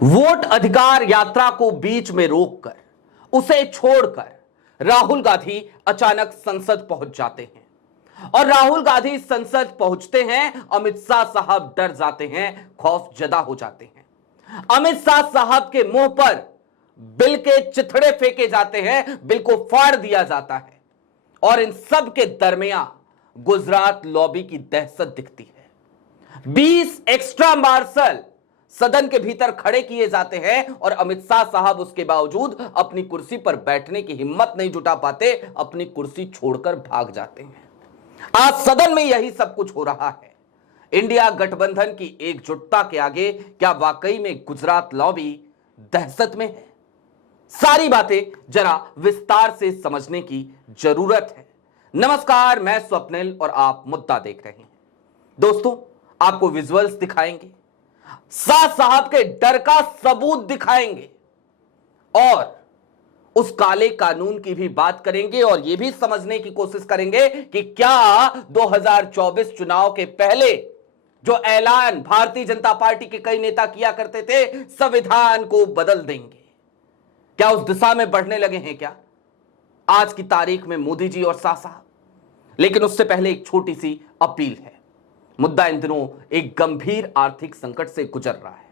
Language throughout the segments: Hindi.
वोट अधिकार यात्रा को बीच में रोककर, उसे छोड़कर राहुल गांधी अचानक संसद पहुंच जाते हैं। और राहुल गांधी संसद पहुंचते हैं, अमित शाह साहब डर जाते हैं, खौफ जदा हो जाते हैं। अमित शाह साहब के मुंह पर बिल के चिथड़े फेंके जाते हैं, बिल को फाड़ दिया जाता है। और इन सब के दरमियान गुजरात लॉबी की दहशत दिखती है। 20 एक्स्ट्रा मार्शल सदन के भीतर खड़े किए जाते हैं और अमित शाह साहब उसके बावजूद अपनी कुर्सी पर बैठने की हिम्मत नहीं जुटा पाते, अपनी कुर्सी छोड़कर भाग जाते हैं। आज सदन में यही सब कुछ हो रहा है। इंडिया गठबंधन की एकजुटता के आगे क्या वाकई में गुजरात लॉबी दहशत में है? सारी बातें जरा विस्तार से समझने की जरूरत है। नमस्कार, मैं स्वप्निल और आप मुद्दा देख रहे हैं। दोस्तों, आपको विजुअल्स दिखाएंगे, शाह साहब के डर का सबूत दिखाएंगे और उस काले कानून की भी बात करेंगे और यह भी समझने की कोशिश करेंगे कि क्या 2024 चुनाव के पहले जो ऐलान भारतीय जनता पार्टी के कई नेता किया करते थे, संविधान को बदल देंगे, क्या उस दिशा में बढ़ने लगे हैं क्या आज की तारीख में मोदी जी और शाह साहब? लेकिन उससे पहले एक छोटी सी अपील है। मुद्दा इन दिनों एक गंभीर आर्थिक संकट से गुजर रहा है।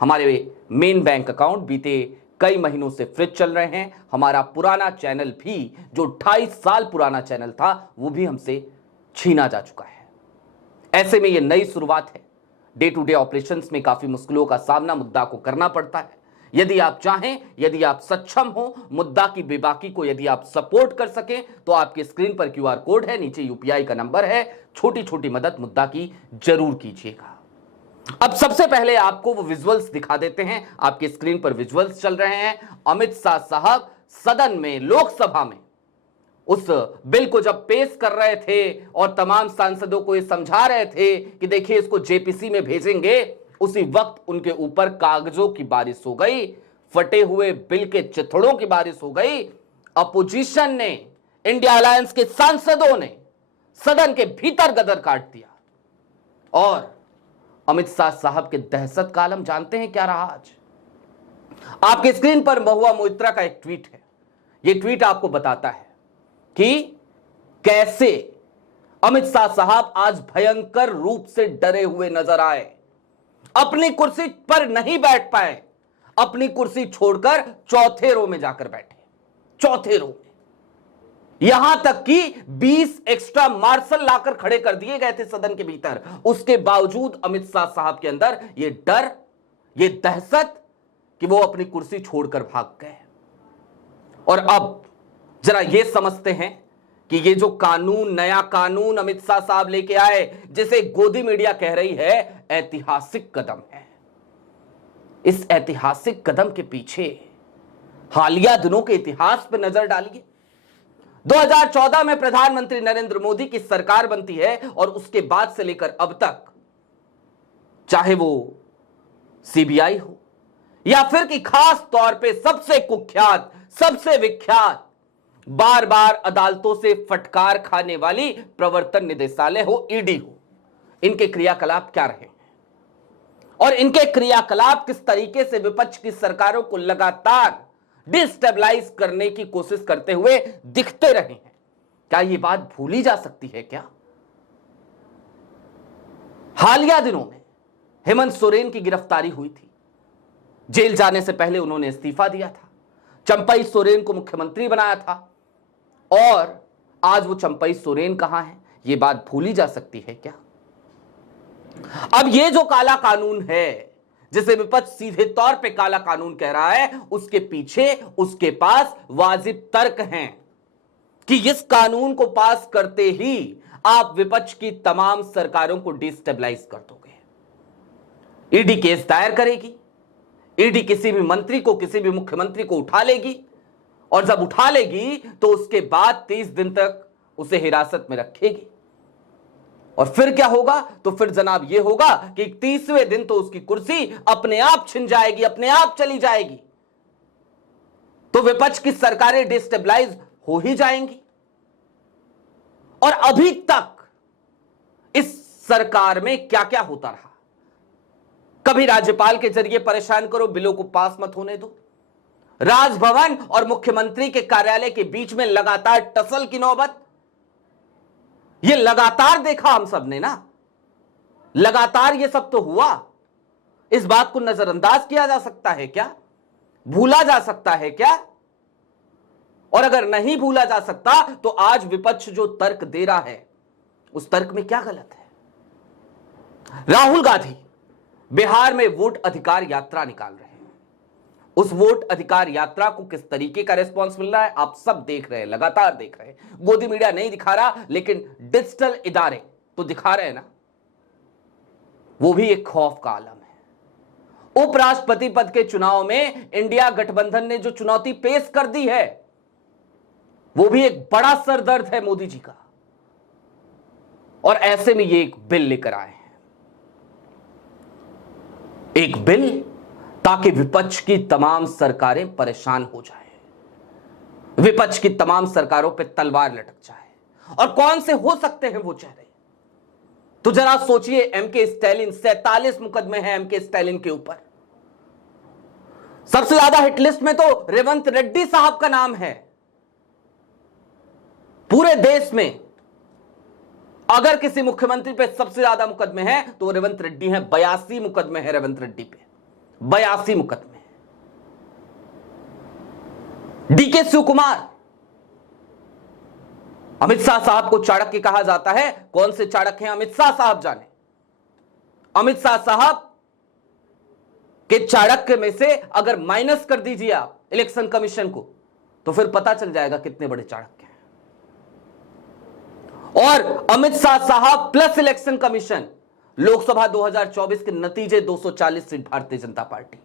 हमारे मेन बैंक अकाउंट बीते कई महीनों से फ्रीज चल रहे हैं। हमारा पुराना चैनल भी, जो 28 साल पुराना चैनल था, वो भी हमसे छीना जा चुका है। ऐसे में यह नई शुरुआत है। डे टू डे ऑपरेशंस में काफी मुश्किलों का सामना मुद्दा को करना पड़ता है। यदि आप चाहें, यदि आप सक्षम हो, मुद्दा की बेबाकी को यदि आप सपोर्ट कर सकें, तो आपके स्क्रीन पर क्यूआर कोड है, नीचे यूपीआई का नंबर है। छोटी छोटी मदद मुद्दा की जरूर कीजिएगा। अब सबसे पहले आपको वो विजुअल्स दिखा देते हैं। आपके स्क्रीन पर विजुअल्स चल रहे हैं। अमित शाह साहब सदन में, लोकसभा में उस बिल को जब पेश कर रहे थे और तमाम सांसदों को ये समझा रहे थे कि देखिए इसको जेपीसी में भेजेंगे, उसी वक्त उनके ऊपर कागजों की बारिश हो गई, फटे हुए बिल के चिथड़ों की बारिश हो गई। अपोजिशन ने, इंडिया अलायंस के सांसदों ने सदन के भीतर गदर काट दिया। और अमित शाह साहब के दहशत का आलम जानते हैं क्या रहा आज? आपके स्क्रीन पर महुआ मोइत्रा का एक ट्वीट है। यह ट्वीट आपको बताता है कि कैसे अमित शाह साहब आज भयंकर रूप से डरे हुए नजर आए, अपनी कुर्सी पर नहीं बैठ पाए, अपनी कुर्सी छोड़कर चौथे रो में जाकर बैठे। चौथे रो में यहां तक कि 20 एक्स्ट्रा मार्शल लाकर खड़े कर दिए गए थे सदन के भीतर। उसके बावजूद अमित शाह साहब के अंदर यह डर, यह दहशत कि वो अपनी कुर्सी छोड़कर भाग गए। और अब जरा यह समझते हैं कि ये जो कानून, नया कानून अमित शाह साहब लेके आए, जिसे गोदी मीडिया कह रही है ऐतिहासिक कदम है। इस ऐतिहासिक कदम के पीछे हालिया दिनों के इतिहास पर नजर डालिए। 2014 में प्रधानमंत्री नरेंद्र मोदी की सरकार बनती है और उसके बाद से लेकर अब तक, चाहे वो सीबीआई हो या फिर कि खास तौर पे सबसे कुख्यात, सबसे विख्यात, बार बार अदालतों से फटकार खाने वाली प्रवर्तन निदेशालय हो, ईडी हो, इनके क्रियाकलाप क्या रहे हैं और इनके क्रियाकलाप किस तरीके से विपक्ष की सरकारों को लगातार डिस्टेबलाइज करने की कोशिश करते हुए दिखते रहे हैं, क्या यह बात भूली जा सकती है क्या? हालिया दिनों में हेमंत सोरेन की गिरफ्तारी हुई थी। जेल जाने से पहले उन्होंने इस्तीफा दिया था। चंपई सोरेन को मुख्यमंत्री बनाया था और आज वो चंपई सोरेन कहां है, यह बात भूली जा सकती है क्या? अब ये जो काला कानून है, जिसे विपक्ष सीधे तौर पे काला कानून कह रहा है, उसके पीछे उसके पास वाजिब तर्क हैं कि इस कानून को पास करते ही आप विपक्ष की तमाम सरकारों को डिस्टेबलाइज कर दोगे। ईडी केस दायर करेगी, ईडी किसी भी मंत्री को, किसी भी मुख्यमंत्री को उठा लेगी और जब उठा लेगी तो उसके बाद 30 दिन तक उसे हिरासत में रखेगी। और फिर क्या होगा? तो फिर जनाब यह होगा कि 30वें दिन तो उसकी कुर्सी अपने आप छिन जाएगी, अपने आप चली जाएगी। तो विपक्ष की सरकारें डिस्टेबलाइज हो ही जाएंगी। और अभी तक इस सरकार में क्या क्या होता रहा, कभी राज्यपाल के जरिए परेशान करो, बिलों को पास मत होने दो। राजभवन और मुख्यमंत्री के कार्यालय के बीच में लगातार टसल की नौबत, यह लगातार देखा हम सब ने ना, लगातार यह सब तो हुआ। इस बात को नजरअंदाज किया जा सकता है क्या? भूला जा सकता है क्या? और अगर नहीं भूला जा सकता तो आज विपक्ष जो तर्क दे रहा है उस तर्क में क्या गलत है? राहुल गांधी बिहार में वोट अधिकार यात्रा निकाल रहे हैं। उस वोट अधिकार यात्रा को किस तरीके का रिस्पांस मिल रहा है आप सब देख रहे हैं, लगातार देख रहे हैं। गोदी मीडिया नहीं दिखा रहा, लेकिन डिजिटल इदारे तो दिखा रहे हैं ना। वो भी एक खौफ का आलम है। उपराष्ट्रपति पद के चुनाव में इंडिया गठबंधन ने जो चुनौती पेश कर दी है वो भी एक बड़ा सरदर्द है मोदी जी का। और ऐसे में ये एक बिल लेकर आए हैं, एक बिल ताकि विपक्ष की तमाम सरकारें परेशान हो जाएं, विपक्ष की तमाम सरकारों पे तलवार लटक जाए। और कौन से हो सकते हैं वो चेहरे? तो जरा सोचिए, एमके स्टैलिन, 47 मुकदमे हैं एमके स्टैलिन के ऊपर। सबसे ज्यादा हिटलिस्ट में तो रेवंत रेड्डी साहब का नाम है। पूरे देश में अगर किसी मुख्यमंत्री पे सबसे ज्यादा मुकदमे हैं तो रेवंत रेड्डी हैं। 82 मुकदमे हैं रेवंत रेड्डी पे, 82 मुकदमे। डीके शिवकुमार, अमित शाह साहब को चाणक्य कहा जाता है। कौन से चाणक्य हैं अमित शाह साहब जाने। अमित शाह साहब के चाणक्य में से अगर माइनस कर दीजिए आप इलेक्शन कमीशन को तो फिर पता चल जाएगा कितने बड़े चाणक्य हैं। और अमित शाह साहब प्लस इलेक्शन कमीशन, लोकसभा 2024 के नतीजे 240 सीट भारतीय जनता पार्टी।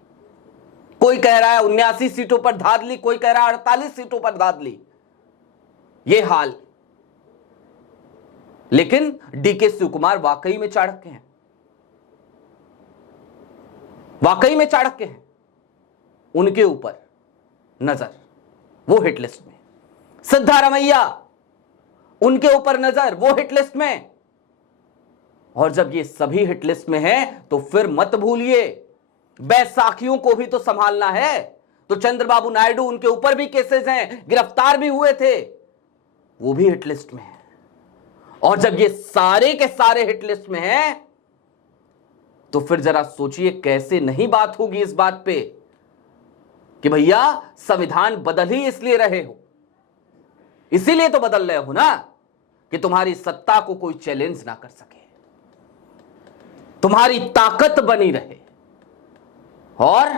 कोई कह रहा है 79 सीटों पर धांधली, कोई कह रहा है 48 सीटों पर धांधली। यह हाल। लेकिन डीके शिवकुमार वाकई में चाणक्य हैं, वाकई में चाणक्य हैं। उनके ऊपर नजर, वो हिटलिस्ट में। सिद्धारमैया, उनके ऊपर नजर, वो हिटलिस्ट में। और जब ये सभी हिटलिस्ट में हैं तो फिर मत भूलिए बैसाखियों को भी तो संभालना है। तो चंद्रबाबू नायडू, उनके ऊपर भी केसेस हैं, गिरफ्तार भी हुए थे, वो भी हिटलिस्ट में है। और जब ये सारे के सारे हिटलिस्ट में हैं तो फिर जरा सोचिए कैसे नहीं बात होगी इस बात पे कि भैया संविधान बदल ही इसलिए रहे हो, इसीलिए तो बदल रहे हो ना कि तुम्हारी सत्ता को कोई चैलेंज ना कर सके, तुम्हारी ताकत बनी रहे और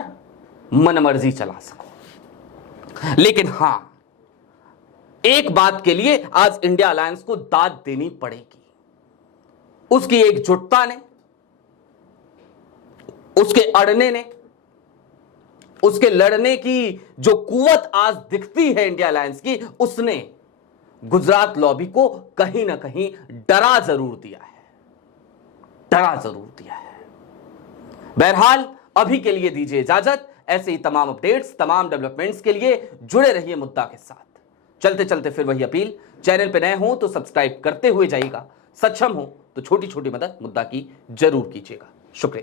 मनमर्जी चला सको। लेकिन हां, एक बात के लिए आज इंडिया अलायंस को दाद देनी पड़ेगी। उसकी एकजुटता ने, उसके अड़ने ने, उसके लड़ने की जो कुव्वत आज दिखती है इंडिया अलायंस की, उसने गुजरात लॉबी को कहीं ना कहीं डरा जरूर दिया है, डरा जरूर दिया है। बहरहाल अभी के लिए दीजिए इजाजत। ऐसे ही तमाम अपडेट्स, तमाम डेवलपमेंट्स के लिए जुड़े रहिए मुद्दा के साथ। चलते चलते फिर वही अपील, चैनल पे नए हो तो सब्सक्राइब करते हुए जाइएगा, सक्षम हो तो छोटी छोटी मदद मुद्दा की जरूर कीजिएगा। शुक्रिया।